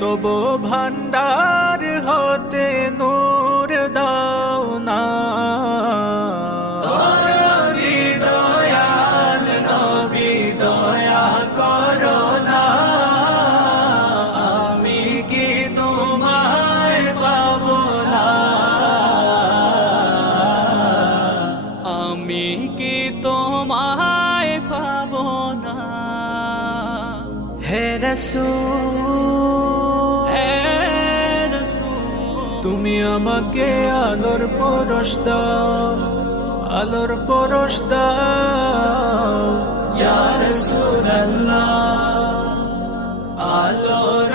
তবু ভান্ডার হতে নূর দাও না। দয়ালি দয়াল নবী দয়া করো না, আমি কি তোমায় পাবো না, আমি কি তোমায় পাবো না। হে রাসূল, তুমি আমাকে আলোর পরশ দাও, আলোর পরশ দাও ইয়া রাসূলুল্লাহ। আলোর